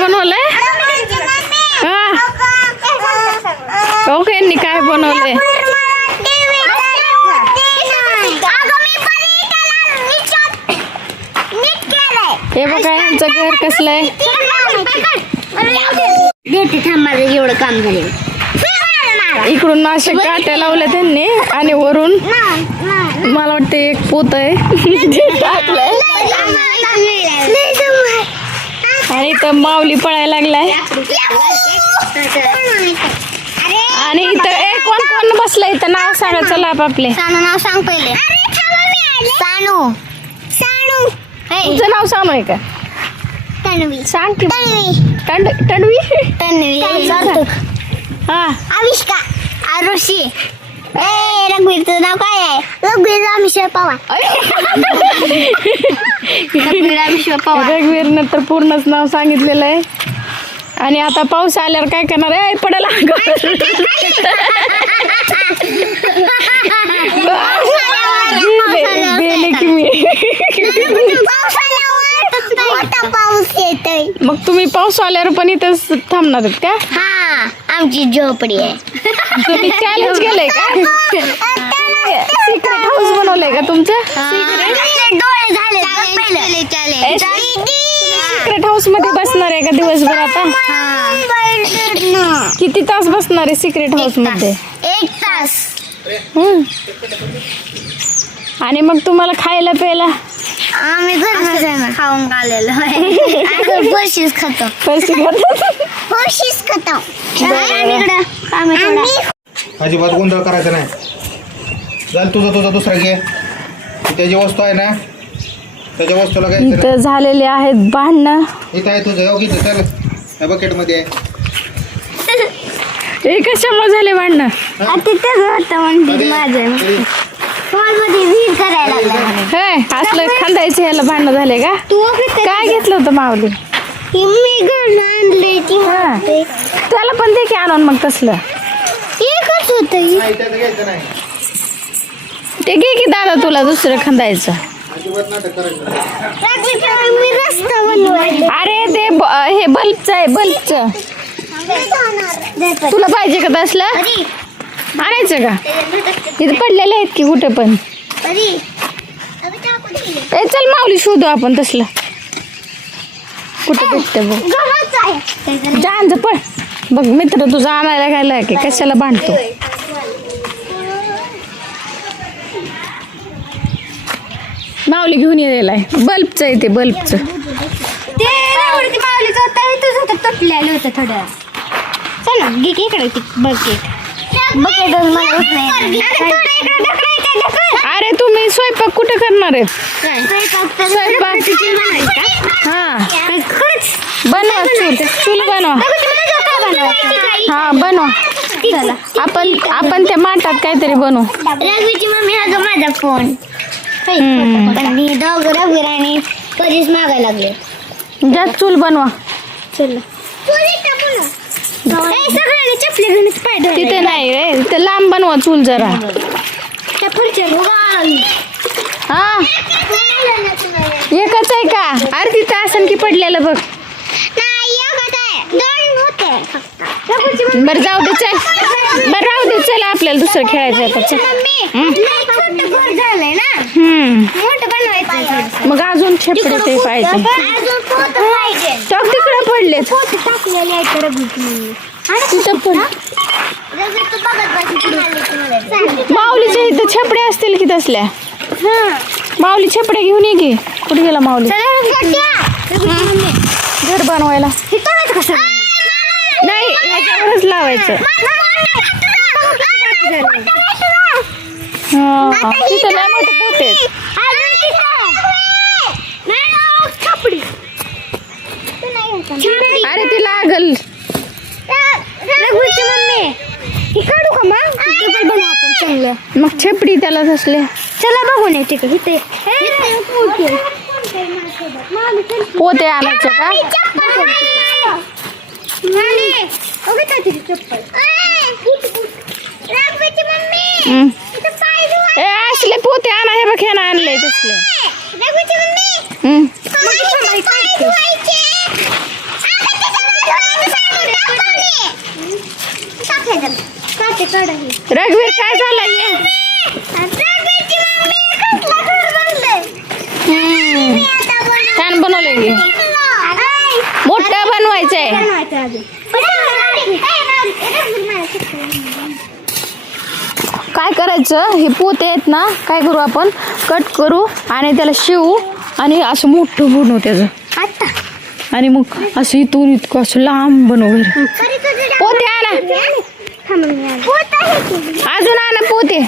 बनवलंय? ओके, यांनी काय बनवलंय? हे बघा यांचं घर कसलंय. एवढं काम झाले. इकडून असे काट्या लावल्या त्यांनी आणि वरून मला वाटतं एक पोत आहे टाकलंय. आणि इथं माऊली पळायला लागलाय. आणि इथं कोण कोण बसलंय इथं? नाव सांगा चला आपापले. सानू नाव सांग पहिले. सानू. सानू. तुझं नाव सांग आहे का? तन्वी. सांग की. तन्वी. तन्वी. तन्वी. हा. आविष्का. आरुषी. रघुवीरचं नाव काय आहे? रघुवीर रामेश्वर पवार. रघुवीर रामेश्वर पवार. रघुवीरनं तर पूर्णच नाव सांगितलेलं आहे. आणि आता पाऊस आल्यावर काय करणार आहे? पडायला गेले की मी. पाऊस येतोय. मग तुम्ही पाऊस आल्यावर पण इथंच थांबणार आहेत का? हा, आमची झोपडी आहे. तुम्ही चॅलेंज केलंय का? सिक्रेट हाऊस बनवलंय का तुमचं? डोळे झाले. सिक्रेट हाऊस मध्ये बसणार आहे का दिवसभर आता? किती तास बसणार आहे सिक्रेट हाऊस मध्ये? 1 तास. आणि मग तुम्हाला खायला प्यायला? आम्ही घरी खाऊन आलेलो आहे. फरशीच खातो. फरशीच खातो. अजिबात गोंधळ करायचा नाही. चल तुझा दुसरा घे. त्याची वस्तू आहे ना, त्याच्या वस्तूला काय इथं झालेले आहेत भांडणं. इथं आहे तुझं. योग्य चल, या बकेट मध्ये आहे. हे कशामुळे झाले भांडणं? असलं खांदायचं ह्याला भांडणं झाले का? काय घेतलं होतं माऊली? मी आणले. त्याला पण दे की आणून मग तसलं. एकच होत. नाही, त्याचं घ्यायचं नाही. ते घे की दादा तुला दुसरं खांदायचं. अजिबात नाटक करायचं. मी रस्ता बनवायला. अरे ते हे बल्बचं आहे, बल्बचं. तुला पाहिजे का तसलं? आणायचं का? इथं पडलेले आहेत की कुठे पण. चल माऊली शोधू आपण तसलं कुठं भेटतं बघ. जाण पळ बघ. मित्र तुझा आणायला गेलाय की कशाला भांडतो? माऊली घेऊन येलाय. बल्बचं आहे ते, बल्बचं. तुटलेलं होतं थोडं. चल ना घे इकडे बकेट. अरे तुम्ही स्वयंपाक कुठे करणार आहे? स्वयंपाक हा बनवा. चूल बनवा. हा बनवा. आपण त्या माठात काहीतरी बनवू. रघुची मम्मी हा माझा फोन. रघुवीर आणि कधीच मागायला लागले. जा चूल बनवा. चल चपले घेऊन पाय. तिथे नाही रे, तिथे लांब बनवा चूल जरा. हा एकच आहे का? अरे तिथं असं की पडलेलं बघ. बरं जाऊ दे चल. बरं राहू दे चल, आपल्याला दुसरं खेळायचं आहे त्याच्यात. मग अजून छेपडे ते पाहिजे. टॉप तिकडे पडलेत. माऊलीच्या इथं छपडे असतील की तसल्या? माऊली छपडे घेऊन ये की. कुठे गेला माऊली? घर बनवायला नाही, ह्याच्यावरच लावायचं. तिथं लय मोठे पोते आहेत. अरे ती लागल. काढू का मग? मग छपडी त्याला असले. चला बघून येते का इथे. पोते आणायचं का? असले पोते आणा. हे बघ ह्यानं आणलंय तसले. रघुवीर काय झालं ये छान बनवलंय की मोठं बनवायचंय. काय करायचं हे पोते आहेत ना काय करू आपण कट करू आणि त्याला शिवू आणि असं मोठं बनवू त्याचं आणि मग असं इथून इतकं असं लांब बनवू घरी. पोते आणा अजून आणा पोते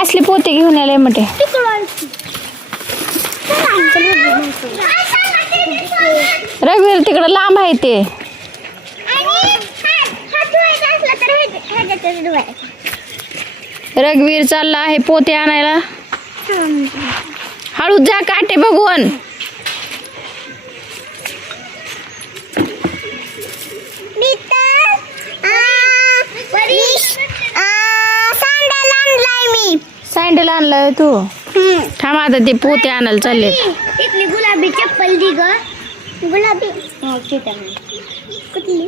असले पोते घेऊन आले म्हटे. रघुवीर तिकडं लांब आहे ते. रघुवीर चालला आहे पोते आणायला. हळूच जा काटे बघून. सँडल आणलाय तू. थांब आता ते पोते आणायला चालले. इथली गुलाबी चप्पल दी ग. गुलाबी कुठली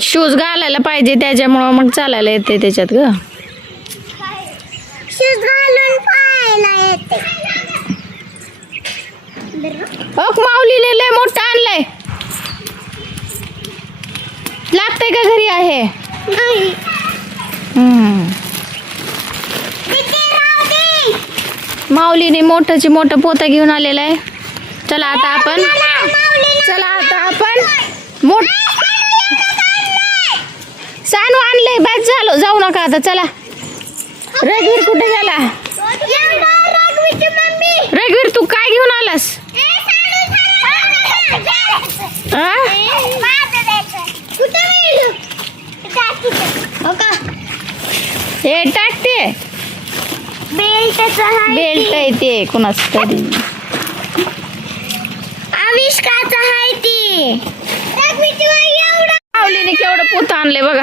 शूज घालायला पाहिजे त्याच्यामुळं मग चालायला येते त्याच्यात ग. शूज घालून पाहायला येते. माऊलीने लय मोठं आणलंय. लागतंय का घरी आहे. माऊलीने मोठंची मोठं पोतं घेऊन आलेलं आहे. चला आता आपण मोठ सानू आणलंय. बस झालो जाऊ नका आता. चला रघुवीर कुठे झाला. रघुवीर तू काय घेऊन आलास. हे टाकते बेल्ट आहे ते कुणाच तरी आविष्काचा आहे ती. माऊलीने केवढं पोतं आणलंय बघा.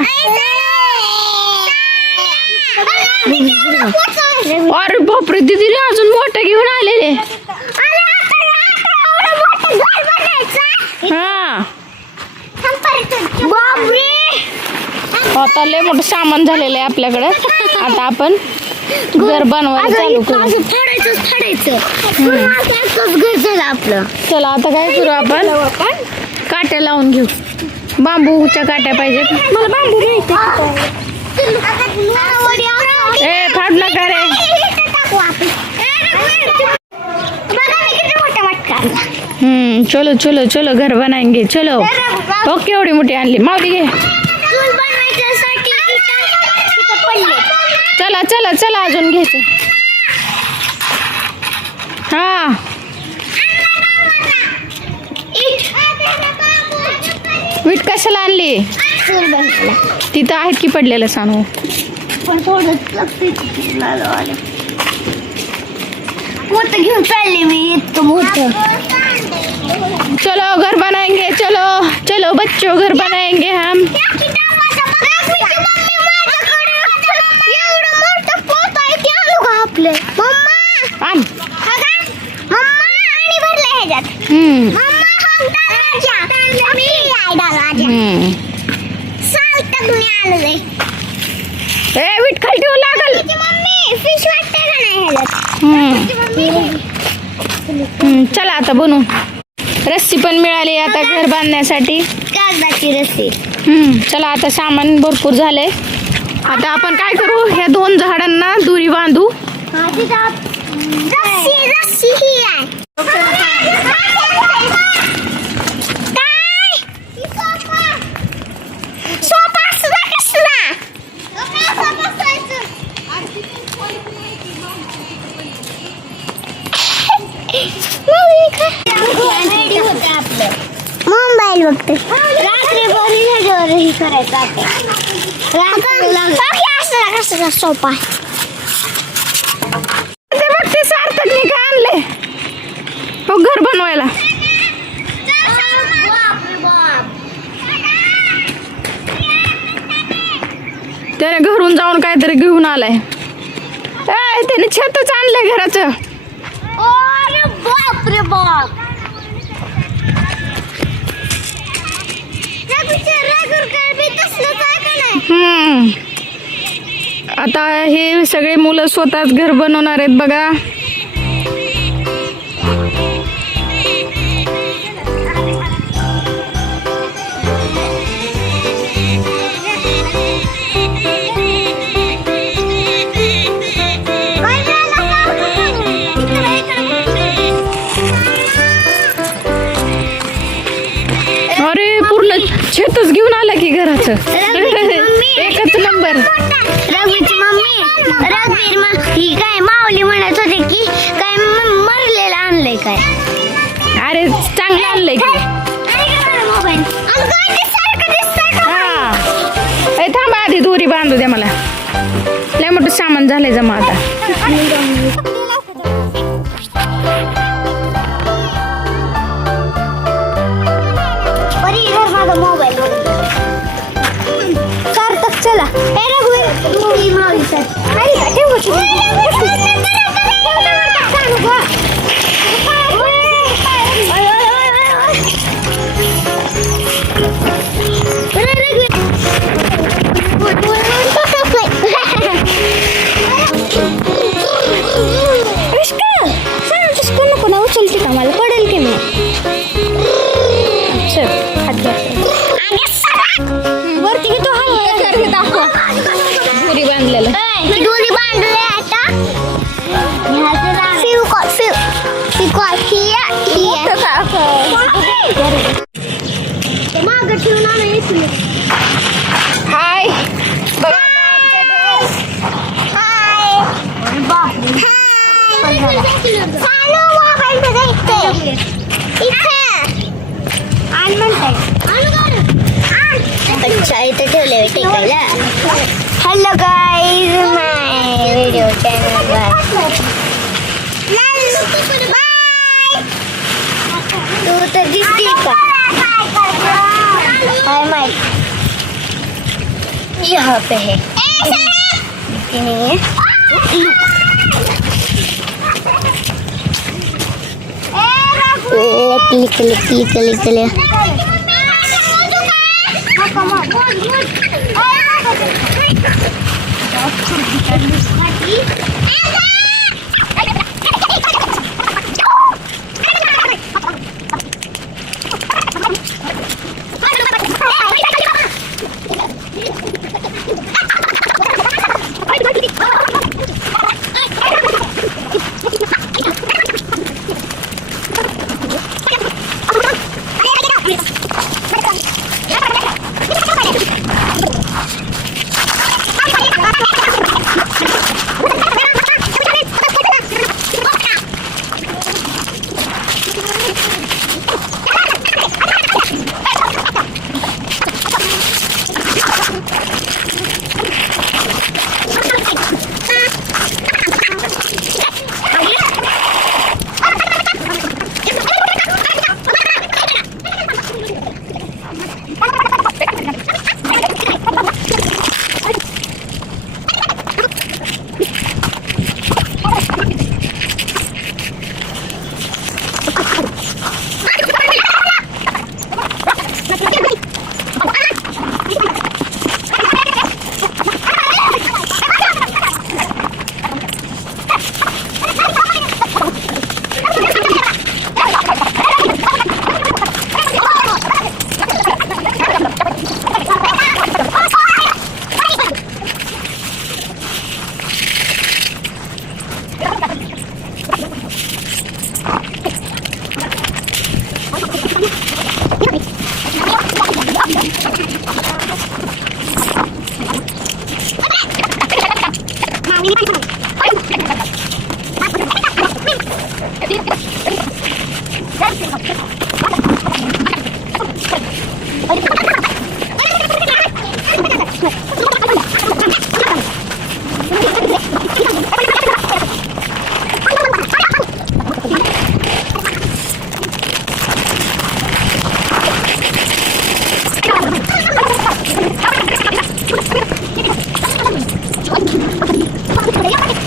अरे बापरे दीदीने अजून मोठं घेऊन आलेले. हा आता लय मोठं सामान झालेलं आहे आपल्याकडे. आता आपण घर बनवायला चालू करू. घर झालं आपलं. चला आता काय करू आपण काट्या लावून घेऊ. बांबूच्या काट्या पाहिजेत मला. बांबू ए फाड नका रे. चलो चलो चलो घर बनाएंगे चलो. ओके एवढी मोठी आणली माऊली घे. चला चला चला अजून घ्यायचं. हा वीट कशाला आणली. तिथं आहेत की पडलेलं सांगू. मोठं घेऊन चालले मी. इतकं मोठं. चलो घर बनाएंगे चलो चलो बच्चों घर बनाएंगे हम. आपले मम्मा आण. मम्मा आणि भरले ह्याच्यात. ए वीट खाली ठेवू लागल. मम्मी फिश वाटते का नाही ह्याच्यात. चला आता बनवू. रस्सी पण मिळाली आता घर बांधण्यासाठी. कागदाची रस्सी. चला आता सामान भरपूर झाले. आता आपण काय करू ह्या दोन झाडांना दोरी बांधू. रस्सी ही आहे. मोबाईल बघते. रात्री बरी करायचं. सोपा ते बघते सार्थकने काय आणले हो घर बनवायला. त्याने घरून जाऊन काहीतरी घेऊन आलाय. त्याने छतच आणलंय घराचं. अरे बाप रे बाप. आता हे सगळे मुलं स्वतःच घर बनवणार आहेत बघा. अरे पूर्ण छतच घेऊन आला की घराचं. एकच नंबर. रघुवीरची मम्मी ही काय माऊली म्हणत होते की काय मरलेलं आणलंय काय. अरे चांगलं आणलंय की. मोबाईल हा ए थांबा आधी दोरी बांधू द्या मला. लय मोठं सामान झालंय जमा आता. मोबाईल सार्थक चला. हे रघुवीर माऊली सर उचलते का मला पडेल की मी. वरती की तो दोरी बांधलेलं. दोरी बांधले आता. मागं ठेवून आणायचं. हाय अच्छा इथे ठेवले टेकायला. हॅलो गाईज माय व्हिडिओ चॅनल. तू तर दिसते का हाय माय यहाँ पे है दिखती नहीं है. लिख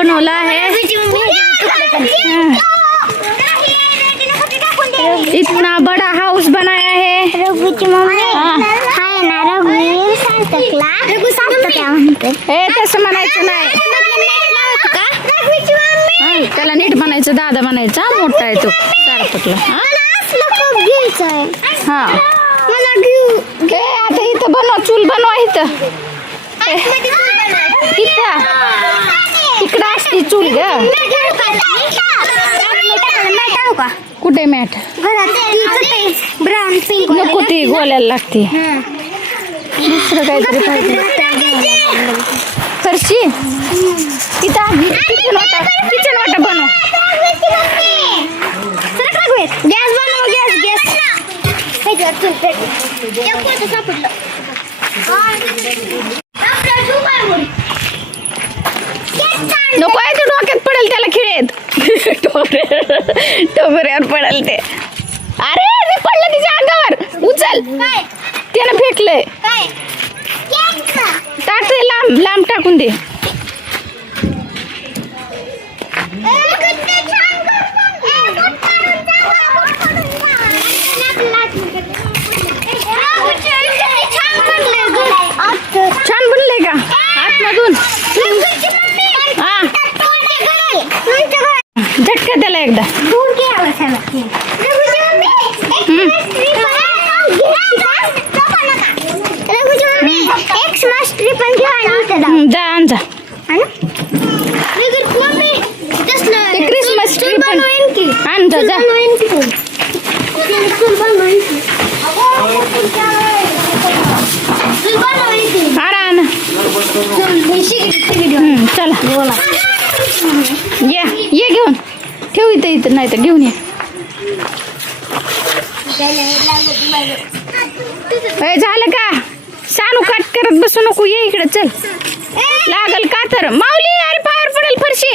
बनवलं आहे. इतना बड़ा हाउस बनाया है. रघुची मम्मी हाय ना रघु सार्थकला रघु सार्थक म्हणते. हे तसं म्हणायचं नाही. रघुची मम्मी हा, त्याला नीट म्हणायचं, दादा म्हणायचा, मोठा आहे तो सार्थकला. घ्यायचंय हा मला घेऊ. हे आता इथं बनव, चूल बनवा इथं. इथं इकडं असते चूल ग. कुठे मॅट ब्राऊन पिंक नको, ती गोल्याला लागते. दुसरं काहीतरी पाहिजे. फरशी इथं किचन वाटा बनव. गॅस बनव गॅस नको आहे ते, डोक्यात पडेल त्याला खिळेत. टोकऱ्यावर पडेल ते. अरे ते पडलं तिच्या अंगावर, उचल. त्यानं फेकलंय. टाक ते, लांब लांब टाकून दे. छान बनलंय का आतमधून? हा झटका त्याला एकदा. जा आण जा. ते क्रिसमस ट्री पण आण जा जा. आण आण. चला ये घेऊन ठेव इथं नाही तर घेऊन ये. झालं का? सानू कट करत बसू नको, ये इकडे. चल लागल का तर माऊली. अरे पायावर पडेल फरशी.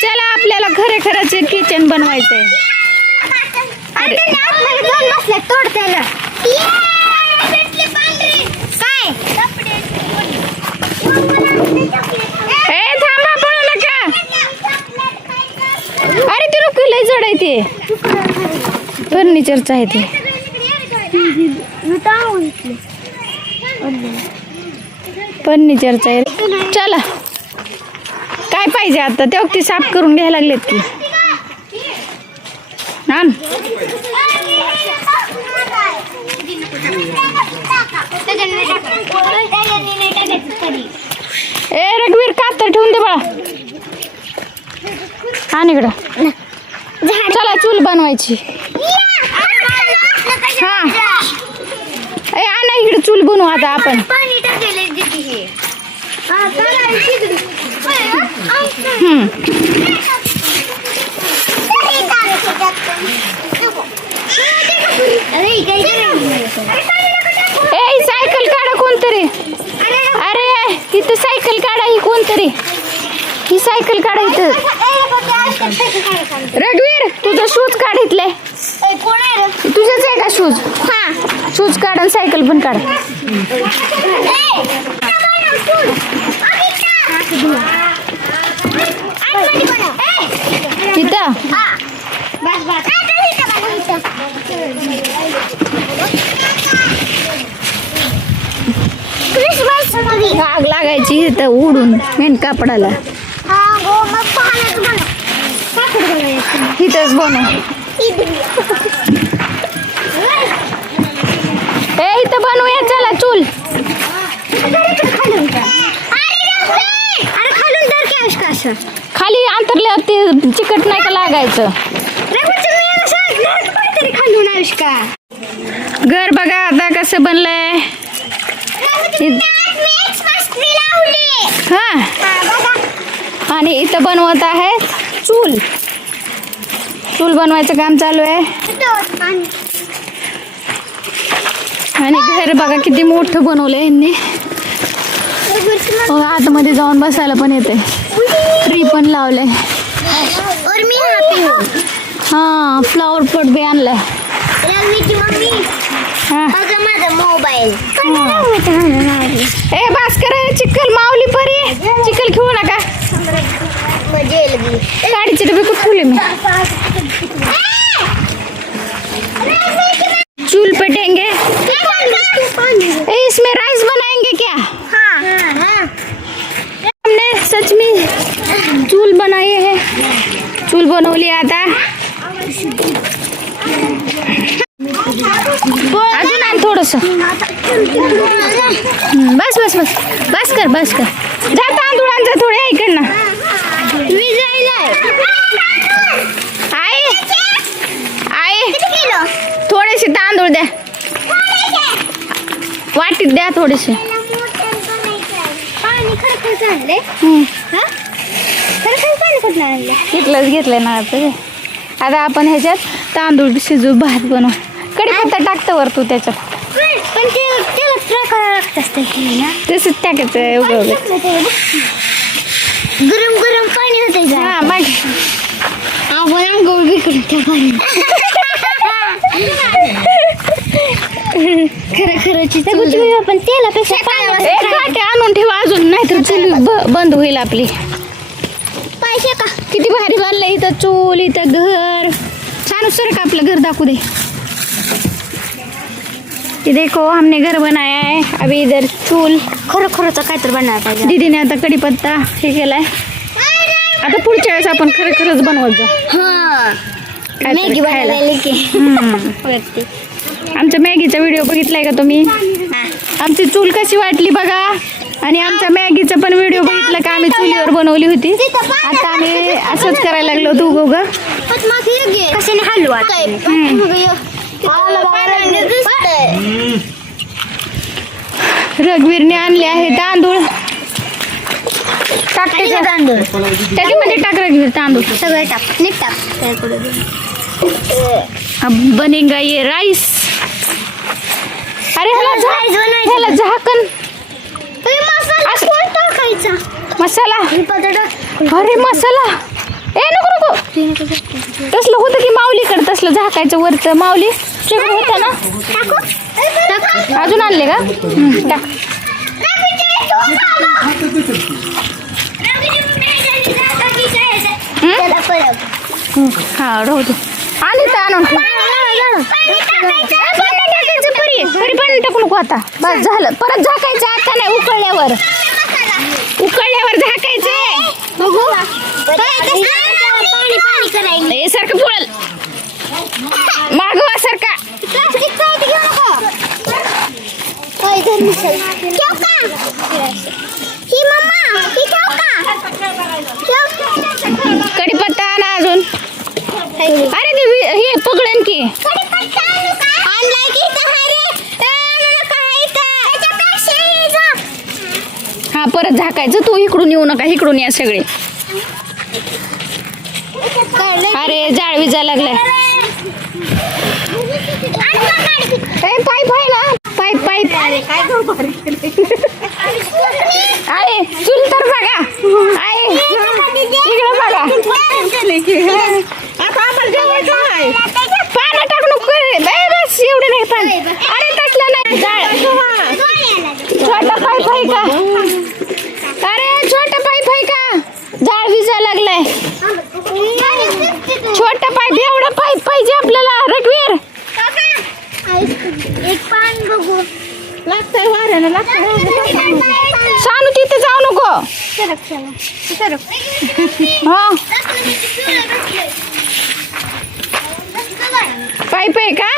चला आपल्याला खरंच किचन बनवायचंय. तोडते थांबा, पळू नका. अरे ते नको, लय जड आहे ते. फर्निचरचं आहे ते. फर्निचरचं आहे. चला काय पाहिजे आता? ते ती साफ करून घ्यायला लागलेत की. आण. ए रघुवीर, कातर ठेवून दे बाळा. आण इकडं. चला चूल बनवायची. हा ए आणा इकडे, चूल बनवू आता आपण. ए सायकल काढा कोणतरी. अरे इथं सायकल काढा. ही कोणतरी, ही सायकल काढा इथं. रघुवीर तुझं शूज काढ इथले. तुझेच आहे का शूज? हा शूज काढ आणि सायकल पण काढ. तिथं आग लागायची इथं उडून मेन कापडाला. इथंच बनव. ए इथं बनवूया चला चूल. खाली अंतरल्यावर ते चिकट नाही का लागायचं. घर बघा आता कसं बनलंय. हा आणि इथं बनवत आहे चूल. चूल बनवायचं काम चालू आहे. आणि घर बघा किती मोठं बनवलंय यांनी. आतमध्ये जाऊन बसायला पण येते. ट्री पण लावलंय. हा फ्लावर पॉट बी आणलाय. रवीची मम्मी हा अगं माझा मोबाईल ए भास्कर चिखल माऊली परी चिखल घेऊ नका गाडीचे डबे कुठे ठेवले मी चूल पे टेंगे इसमें राइस बनाएंगे क्या हमने सच में चूल बनाई है चूल बनवली आता अजून आण थोडस बस बस बस बस कर जा तांदूळ आण जा थोडे ऐकन ना आहे थोडेसे तांदूळ द्या वाटीत द्या थोडेसे पाणी खरखर आणले घेतलंय ना आता आपण ह्याच्यात तांदूळ शिजू भात बनवू कढीपत्ता टाकतं वर तू त्याच्यात पण ते त्याला फ्राय करावं लागत असतं ना तसंच टाकायचं उगवलं गरम गरम पाणी होते हा मग आपण अंघोळ बिकडून त्या पाणी खरंची पण तेलापेक्षा एक काटे आणून ठेवा अजून नाहीतर चूल बंद होईल आपली पैसे का किती भारी बांधलं इथं चूल इथं घर छान सर का आपलं घर दाखवू दे ये देखो हमने घर बनाया है अभी इधर चूल खरोखरच काय तर बनवायला पाहिजे दीदीने आता कढीपत्ता हे केलाय आता पुढच्या वेळेस आपण खरंच बनवत जाऊ काहीतरी मॅगी खायला. बनवायला की आमच्या मॅगीचा व्हिडिओ बघितलाय का तुम्ही आमची चूल कशी वाटली बघा आणि आमच्या मॅगीचा पण व्हिडिओ बघितला का आम्ही चुलीवर बनवली होती आता आम्ही असंच करायला लागलो होतो गं कशाने हलवा रघुवीरने आणले आहे तांदूळ टाक त्याच्यात. तांदूळ त्याच्यामध्ये टाक रघुवीर तांदूळ सगळं टाक नीट टाक अब बनेगा ये राईस अरे ह्याला झाकण टाकायचा मसाला अरे मसाला ए नको तसलं होतं की माऊलीकडे तसलं झाकायचं वरचं माऊली सगळं होतं ना अजून आणले का टाक हा राहू दे आणि ते आणून परी पाणी टाकू नको आता बस झालं परत झाकायचं आता नाही उकळल्यावर झाकायचं बघू हे सारखं पुळल मागवा सारखा कढीपत्ता आणा अजून अरे ते हे पकडन की हा परत झाकायचं तू इकडून येऊ नका इकडून या सगळे अरे जाळ विजायला लागलाय पाईप आहे ना पाईप आहे चूल तर बघा आहे इकडे बघा पानं टाक नको बस एवढे नाही पाणी अरे तसलं नाही जाळ छोटा पाईप आहे का अरे छोटा पाईप आहे का जाळ विजायला लागलाय छोटा पाईप एवढा पाईप पाहिजे आपल्याला रघुवीर एक पान बघू लागतंय वाऱ्याला लागतंय सानू तिथे जाऊ नको हा पाईप आहे का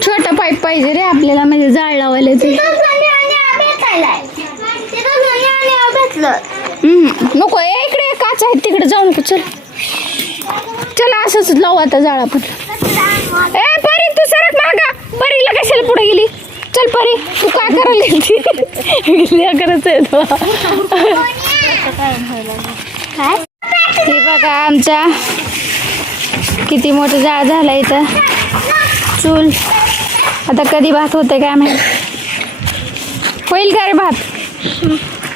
छोटा पाईप पाहिजे रे आपल्याला म्हणजे जाळ लावायला ते नको इकडे काच आहेत तिकडे जाऊ नको चल चला असंच लावू आता जाळ आपण ए परी तू सरक मागा परीला कशाला पुढे गेली चल परी तू काय करायला करायचं हे बघा आमचा किती मोठं जाळ झाला इथं चूल आता कधी भात होते काय माहिती होईल का रे भात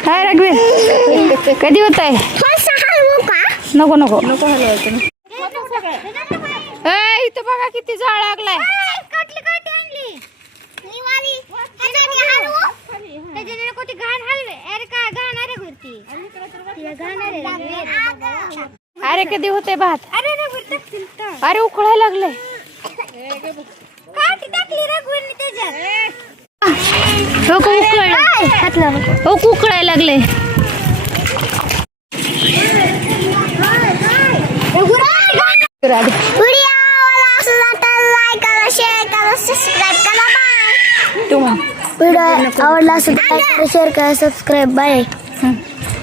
काय रघुवीर कधी होत आहे नको नको इथं बघा किती जाळ लागलाय. कटली कटी आणली निवाली त्याच्याने कोणती घाण हलवे. अरे काय घाण आहे वरती तिला घाण आहे. अरे कधी होते भात. अरे रघुवीर टाकतील तर अरे उकळायला लागलंय. काठी टाकली रघुवीरने त्याच्यात. हो का उकळलं. हो उकळायला लागले. व्हिडिओ आवडला तर लाईक करा, शेअर करा, सबस्क्राईब करा. व्हिडिओ आवडला असेल तर लाईक करा, शेअर करा, सबस्क्राईब. बाय.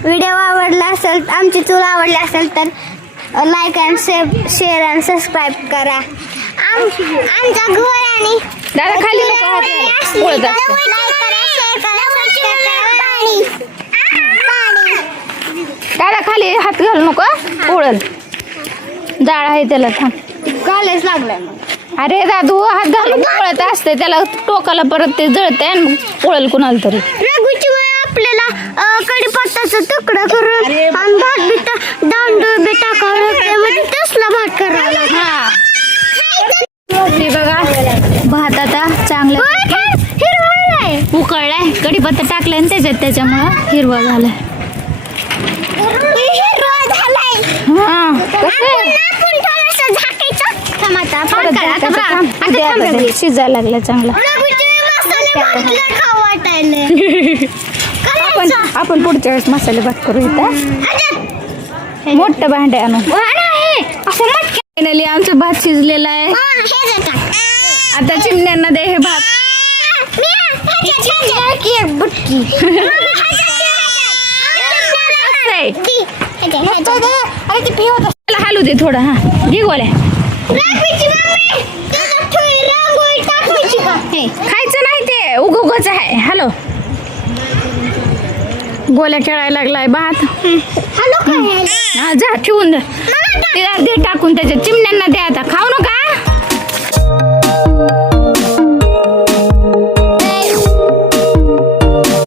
व्हिडिओ आवडला असेल, आमची चूल आवडली असेल तर like and share and subscribe करा. आमच्या घोड्याने दादा खाली नको हात घाल. पोळत असतं. दादा खाली हात घालू नको पोळल. जाळ आहे त्याला. थांब कॉलेज लागलाय मग. अरे दादू हात घालून पोळत असते त्याला टोकाला परत ते जळते आणि मग पोळल कुणाला तरी. रघुची वेळ आपल्याला कढीपत्त्याचा तुकडा करून आणि भात बी दांडू बी टाकावं लागते. म्हणजे तसला भात करावा लागतो. हा हे बघा भात आता चांगला हिरवा आहे. उकळलाय. कढीपत्ता टाकलाय ना त्याच्यामुळं हिरवा झालाय. हिरवा झालाय. हा कसं शिजायला लागला चांगला. आपण पुढच्या वेळेस मसाले भात करू. इथं मोठं भांडे आणू. फायनली आमचं भात शिजलेला आहे. आता चिमण्यांना दे हे भात. हलू दे थोडं. हा घे गोल्या. खायचं नाही ते उगच आहे. हॅलो गोल्या खेळायला लागलाय भात. हॅलो हा जा ठेवून दे. ते अर्धे टाकून त्याच्यात चिमण्या